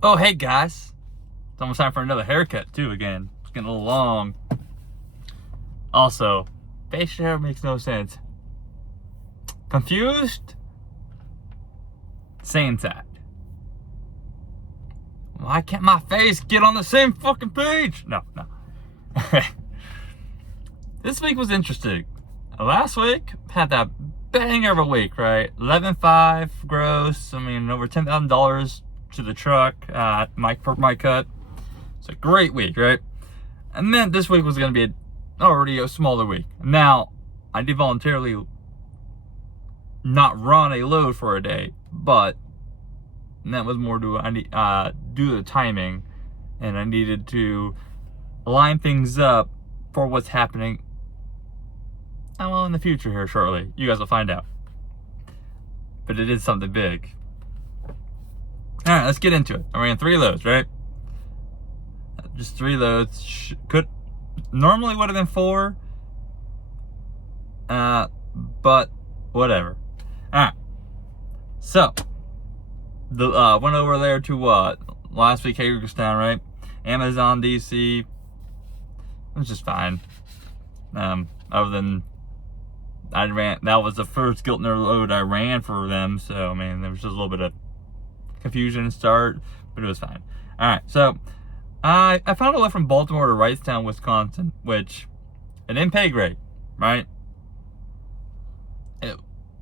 Oh, hey guys. It's almost time for another haircut, too, again. It's getting a little long. Also, facial hair makes no sense. Confused? Same side. Why can't my face get on the same fucking page? No. This week was interesting. Last week, had that banger of a week, right? 11.5 gross. I mean, over $10,000 to the truck for my cut. It's a great week, right? And then this week was going to be already a smaller week. Now, I did voluntarily not run a load for a day, but that was more due to the timing, and I needed to line things up for what's happening in the future here shortly. You guys will find out. But it is something big. Alright, let's get into it. I ran 3 loads, right? Just 3 loads. Normally would have been 4. But whatever. Alright. So, went over there to last week, Hagerstown, right? Amazon DC. It was just fine. Other than that was the first Giltner load I ran for them, so I mean there was just a little bit of confusion to start, but it was fine. Alright, so I found a lift from Baltimore to Wrightstown, Wisconsin, which it didn't pay great, right?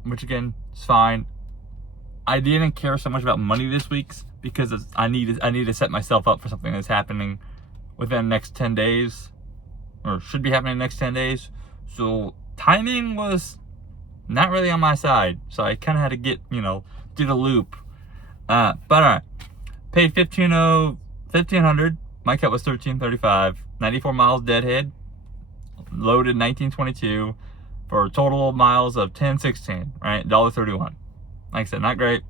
Which again is fine. I didn't care so much about money this week because I need to set myself up for something that's happening within the next 10 days, or should be happening in the next 10 days. So timing was not really on my side, so I kind of had to get do the loop. But alright, paid $1,500. My cut was $1,335. 94 miles deadhead. Loaded 1922 for total miles of 1016. Right, $1.31. Like I said, not great,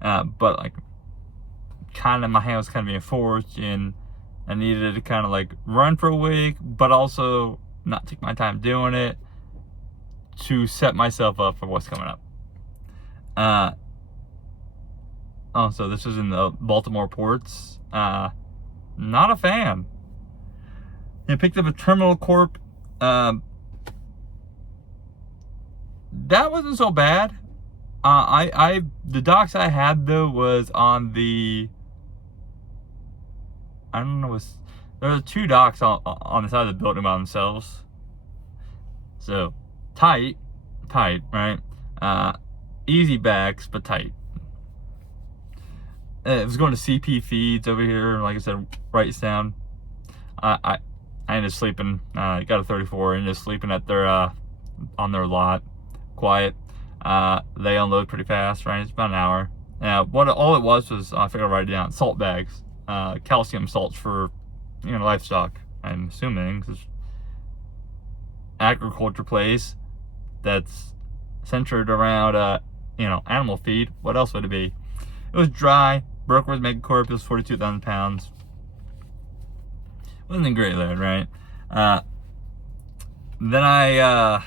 but like kind of my hand was kind of being forced, and I needed to kind of like run for a week, but also not take my time doing it to set myself up for what's coming up. So this was in the Baltimore ports. Not a fan. I picked up a Terminal Corp. That wasn't so bad. The docks I had though was on the, there were 2 docks on the side of the building by themselves. So tight, right? Easy backs, but tight. It was going to CP feeds over here, like I said, Wrightstown. I ended up sleeping. Got a 34, ended up sleeping at their on their lot, quiet. They unload pretty fast, right? It's about an hour. All it was I figured I'd write it down. Salt bags, calcium salts for livestock. I'm assuming because agriculture place that's centered around animal feed. What else would it be? It was dry. Broker's Mega Corp. It was 42,000 pounds. Wasn't a great load, right? Then I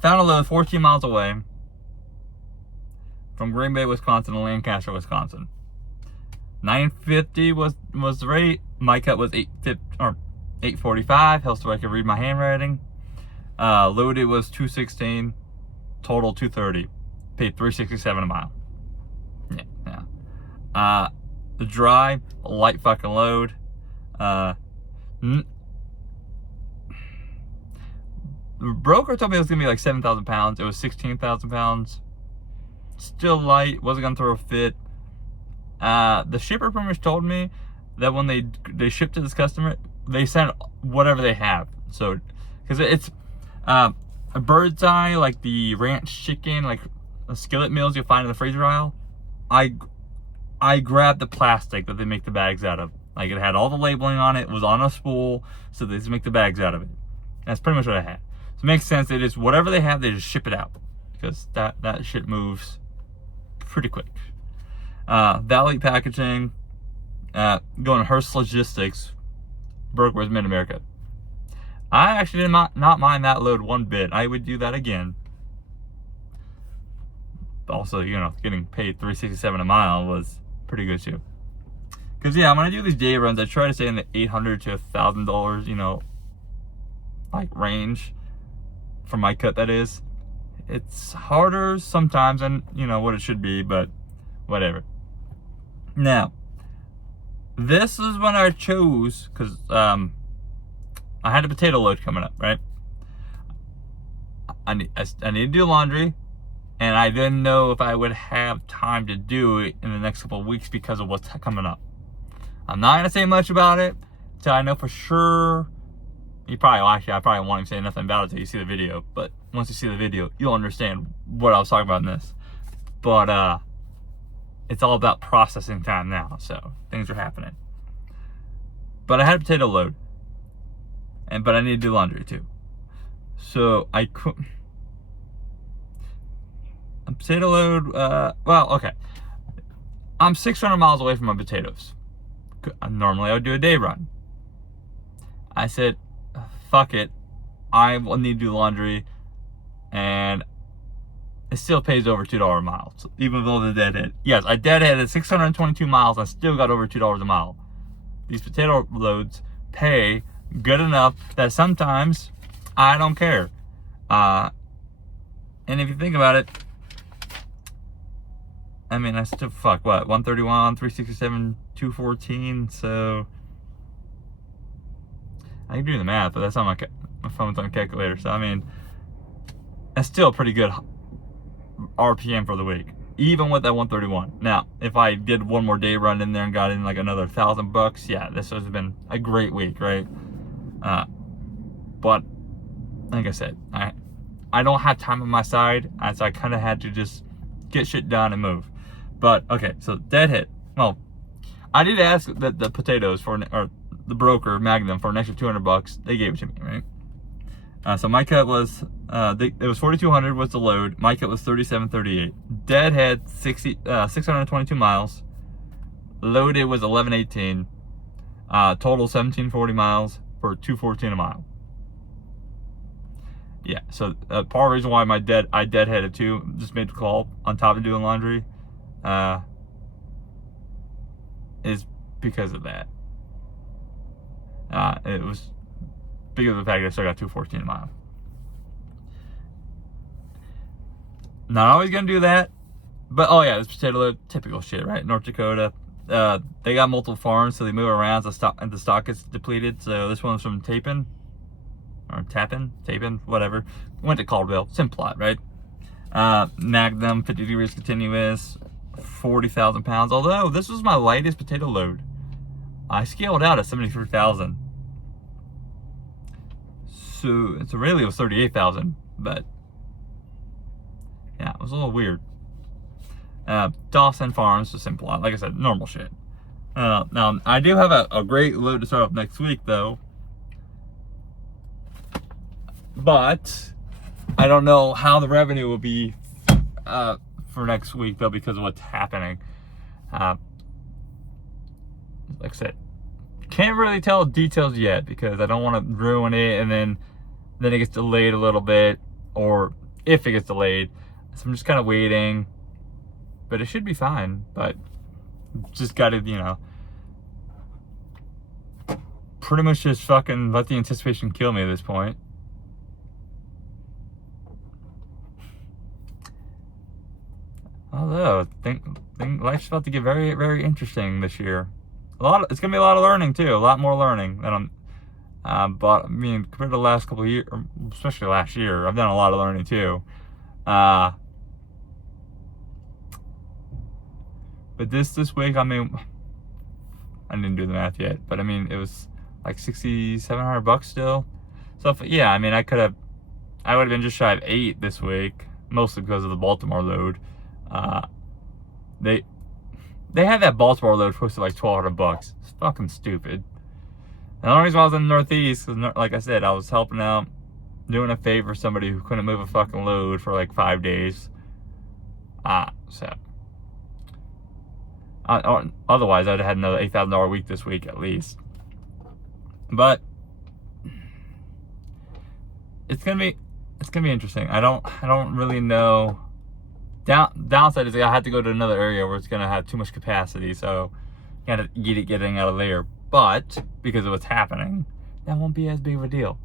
found a load 14 miles away from Green Bay, Wisconsin to Lancaster, Wisconsin. $9.50 was the rate. My cut was $8.45. Helps so I could read my handwriting. Loaded was $2.16. Total $2.30. Paid $3.67 a mile. Yeah. The dry, light fucking load. The broker told me it was gonna be like 7,000 pounds. It was 16,000 pounds. Still light. Wasn't gonna throw a fit. The shipper pretty much told me that when they ship to this customer, they send whatever they have. So, because it's a bird's eye, like the ranch chicken, like the skillet meals you'll find in the freezer aisle. I grabbed the plastic that they make the bags out of. Like it had all the labeling on it. It was on a spool, so they just make the bags out of it. That's pretty much what I had. So it makes sense. It is whatever they have, they just ship it out because that shit moves pretty quick. Valley Packaging, going to Hearst Logistics, Brookwood, Mid-America. I actually did not mind that load one bit. I would do that again. Also, getting paid $3.67 a mile was pretty good too. Because, yeah, when I do these day runs, I try to stay in the $800 to $1,000, you know, like range for my cut, that is. It's harder sometimes than, you know, what it should be, but whatever. Now, this is when I chose, because I had a potato load coming up, right? I need to do laundry, and I didn't know if I would have time to do it in the next couple of weeks because of what's coming up. I'm not going to say much about it until I know for sure. I probably won't even say nothing about it until you see the video, but once you see the video, you'll understand what I was talking about in this. But it's all about processing time now, so things are happening. But I had a potato load, but I need to do laundry too. So I could a potato load. Well, okay. I'm 600 miles away from my potatoes. Normally I would do a day run. I said, fuck it. I will need to do laundry, and it still pays over $2 a mile, so even though the deadhead. Yes, I deadheaded 622 miles. I still got over $2 a mile. These potato loads pay good enough that sometimes I don't care. And if you think about it, I mean, I still, 131, 367, 214, so I can do the math, but that's on my phone's on a calculator, so I mean, that's still a pretty good RPM for the week, even with that 131. Now, if I did one more day run in there and got in like another $1,000, yeah, this would have been a great week, right? But like I said, I don't have time on my side, so I kind of had to just get shit done and move. But okay, so deadhead. Well, I did ask the potatoes or the broker Magnum for an extra $200. They gave it to me, right? So my cut was it was 4,200 was the load. My cut was 37.38. Deadhead 622 miles. Loaded was 1118. Total 1740 miles for 214 a mile. Yeah, so part of the reason why I deadheaded too, just made the call on top of doing laundry, is because of that. It was because of the fact that I still got 214 a mile. Not always gonna do that, but oh yeah, this potato load, typical shit, right? North Dakota, they got multiple farms, so they move around, so the stock gets depleted. So this one's from Tappan, whatever. Went to Caldwell, Simplot, right? Magnum, 50 degrees continuous, 40,000 pounds. Although this was my lightest potato load, I scaled out at 73,000. So really it was 38,000, but yeah, it was a little weird. Dawson Farms, just Simplot, like I said, normal shit. Now I do have a great load to start up next week though. But I don't know how the revenue will be for next week though, because of what's happening. Like I said, can't really tell details yet because I don't want to ruin it, and then it gets delayed a little bit, or if it gets delayed. So I'm just kind of waiting, but it should be fine. But just got to, you know, pretty much just fucking let the anticipation kill me at this point. Although I think life's about to get very, very interesting this year. It's gonna be a lot of learning too. A lot more learning than but I mean, compared to the last couple of years, especially last year, I've done a lot of learning too. But this week, I mean, I didn't do the math yet, but I mean, it was like $6,700 still. So yeah, I mean, I would have been just shy of 8 this week, mostly because of the Baltimore load. They had that Baltimore load posted like $1,200. It's fucking stupid. And the only reason why I was in the Northeast, because like I said, I was helping out, doing a favor for somebody who couldn't move a fucking load for like 5 days. Otherwise I'd have had another $8,000 week this week at least. But it's gonna be interesting. I don't really know Downside is I had to go to another area where it's gonna have too much capacity, so gotta get it getting out of there. But because of what's happening, that won't be as big of a deal.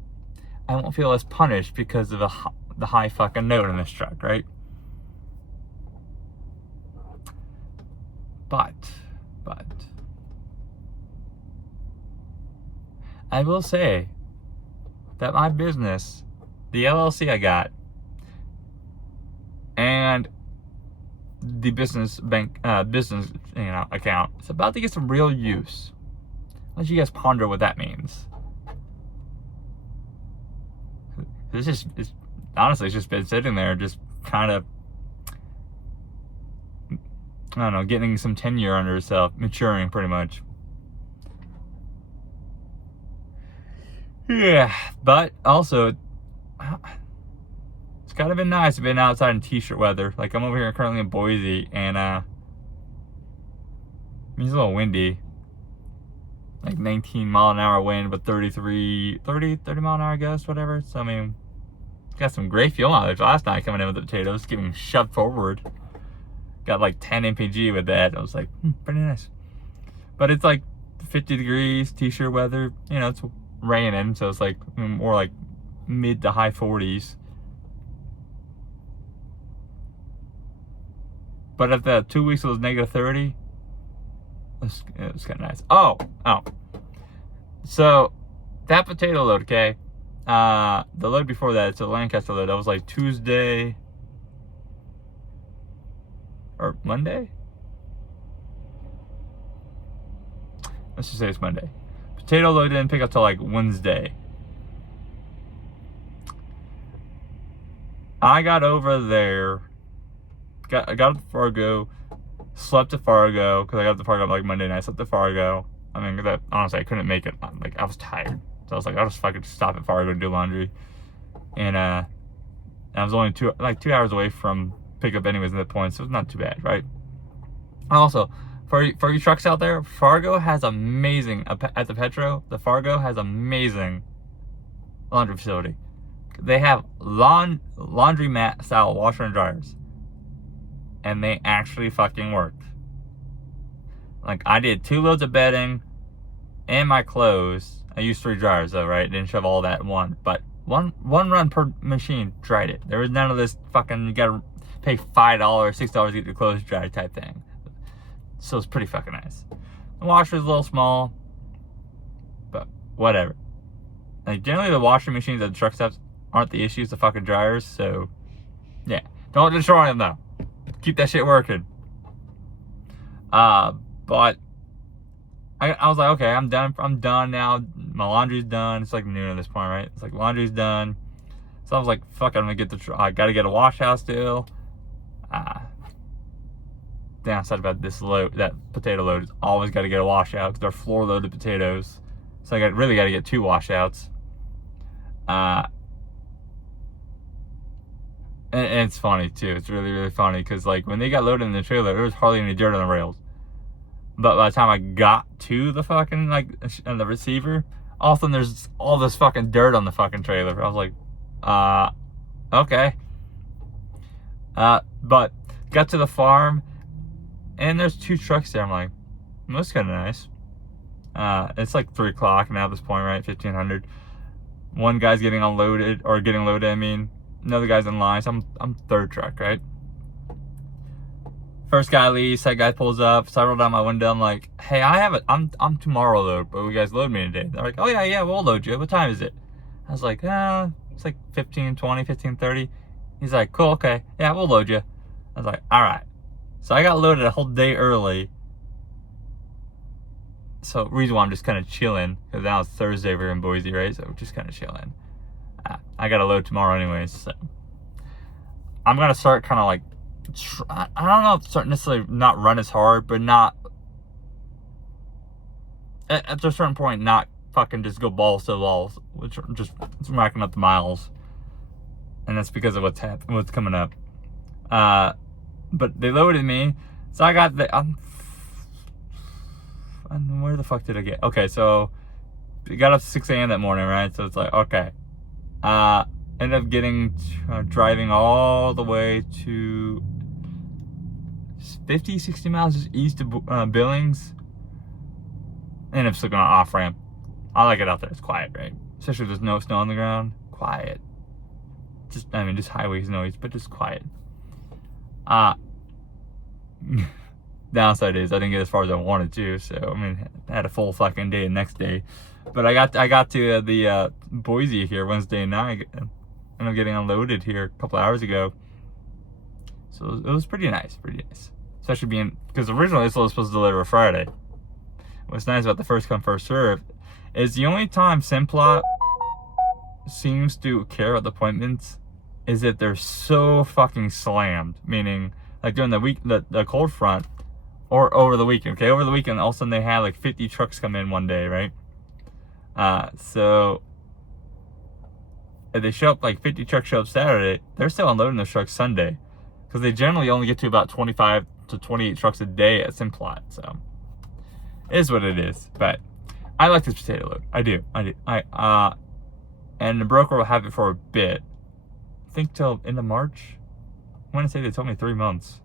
I won't feel as punished because of the high fucking note in this truck, right? But I will say that my business, the LLC I got, and the business account, it's about to get some real use. Let you guys ponder what that means. Honestly, it's just been sitting there, just kind of, I don't know, getting some tenure under itself, maturing pretty much. Yeah, but also, it's kind of been nice to be outside in t-shirt weather. Like, I'm over here currently in Boise, and it's a little windy. Like 19 mile an hour wind, but 30 mile an hour gust, whatever. So, I mean, got some great fuel mileage last night coming in with the potatoes, getting shoved forward. Got like 10 mpg with that. I was like, pretty nice. But it's like 50 degrees, t-shirt weather. You know, it's raining, so it's like more like mid to high 40s. But if the 2 weeks was negative 30, it was kind of nice. Oh. So that potato load, okay? The load before that, it's a Lancaster load. That was like Tuesday or Monday. Let's just say it's Monday. Potato load didn't pick up till like Wednesday. I got over there, got to Fargo, slept at Fargo, because I got to Fargo like Monday night, slept at Fargo. I mean, honestly, I couldn't make it. Like, I was tired. So I was like, I'll just fucking stop at Fargo and do laundry. And I was only 2 hours away from pickup anyways at that point, so it's not too bad, right? Also, for you trucks out there, Fargo has amazing, at the Petro, the Fargo has amazing laundry facility. They have laundromat style washer and dryers. And they actually fucking worked. Like, I did 2 loads of bedding and my clothes. I used 3 dryers though, right? Didn't shove all that in one. But one run per machine dried it. There was none of this fucking, you gotta pay $5, $6 to get your clothes dried type thing. So it's pretty fucking nice. The washer's a little small, but whatever. Like, generally the washing machines at the truck stops aren't the issues, the fucking dryers. So yeah, don't destroy them though. Keep that shit working. But I was like, okay, I'm done now. My laundry's done. It's like noon at this point, right? It's like laundry's done. So I was like, fuck it, I'm gonna I gotta get a wash house still. Downside about this load, that potato load, is always gotta get a wash out because they're floor loaded potatoes. So I really gotta get 2 washouts. And it's funny too. It's really, really funny because like when they got loaded in the trailer, there was hardly any dirt on the rails. But by the time I got to the fucking the receiver, all of a sudden there's all this fucking dirt on the fucking trailer. I was like, okay. But got to the farm, and there's 2 trucks there. I'm like, that's kind of nice. It's like 3 o'clock now at this point, right? 1500. One guy's getting loaded. I mean. Another guy's in line, so I'm 3rd truck, right? First guy leaves, second guy pulls up, so I roll down my window, I'm like, hey, I'm tomorrow load, but you guys load me today. They're like, oh yeah, we'll load you. What time is it? I was like, it's like 15:20, 15:30. He's like, cool, okay, yeah, we'll load you. I was like, alright. So I got loaded a whole day early. So reason why I'm just kind of chilling, because now it's Thursday, we're in Boise, right? So we're just kind of chilling. I got to load tomorrow anyways, so I'm going to start kind of like, I don't know if start necessarily not run as hard, but not, at a certain point, not fucking just go balls to the walls, which are just racking up the miles. And that's because of what's coming up. But they loaded me, so I got where the fuck did I get? Okay, so I got up 6 a.m. that morning, right? So it's like, okay. Ended up driving all the way to 50, 60 miles just east of Billings. And I'm still going off ramp. I like it out there. It's quiet, right? Especially if there's no snow on the ground. Quiet. Just highways noise, but just quiet. Downside is I didn't get as far as I wanted to, so I mean, I had a full fucking day the next day. But I got to the Boise here Wednesday night, and I'm getting unloaded here a couple hours ago. So it was pretty nice, especially being because originally this was supposed to deliver Friday. What's nice about the first come first serve is the only time Simplot seems to care about the appointments is if they're so fucking slammed, meaning like during the week, the cold front, or over the weekend. Okay, over the weekend, all of a sudden they had like 50 trucks come in one day, right? So if they show up, like 50 trucks show up Saturday, they're still unloading those trucks Sunday, because they generally only get to about 25 to 28 trucks a day at Simplot. So it is what it is. But I like this potato load. I do. And the broker will have it for a bit. I think till end of March. I want to say they told me 3 months.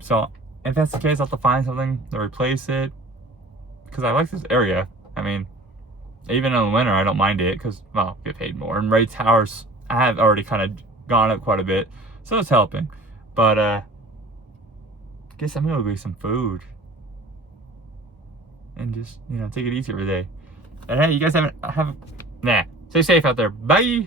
So if that's the case, I'll have to find something to replace it, because I like this area. I mean, even in the winter, I don't mind it because, well, get paid more. And rates, hours, I have already kind of gone up quite a bit, so it's helping. But I guess I'm gonna go get some food and just take it easy every day. And hey, you guys stay safe out there. Bye.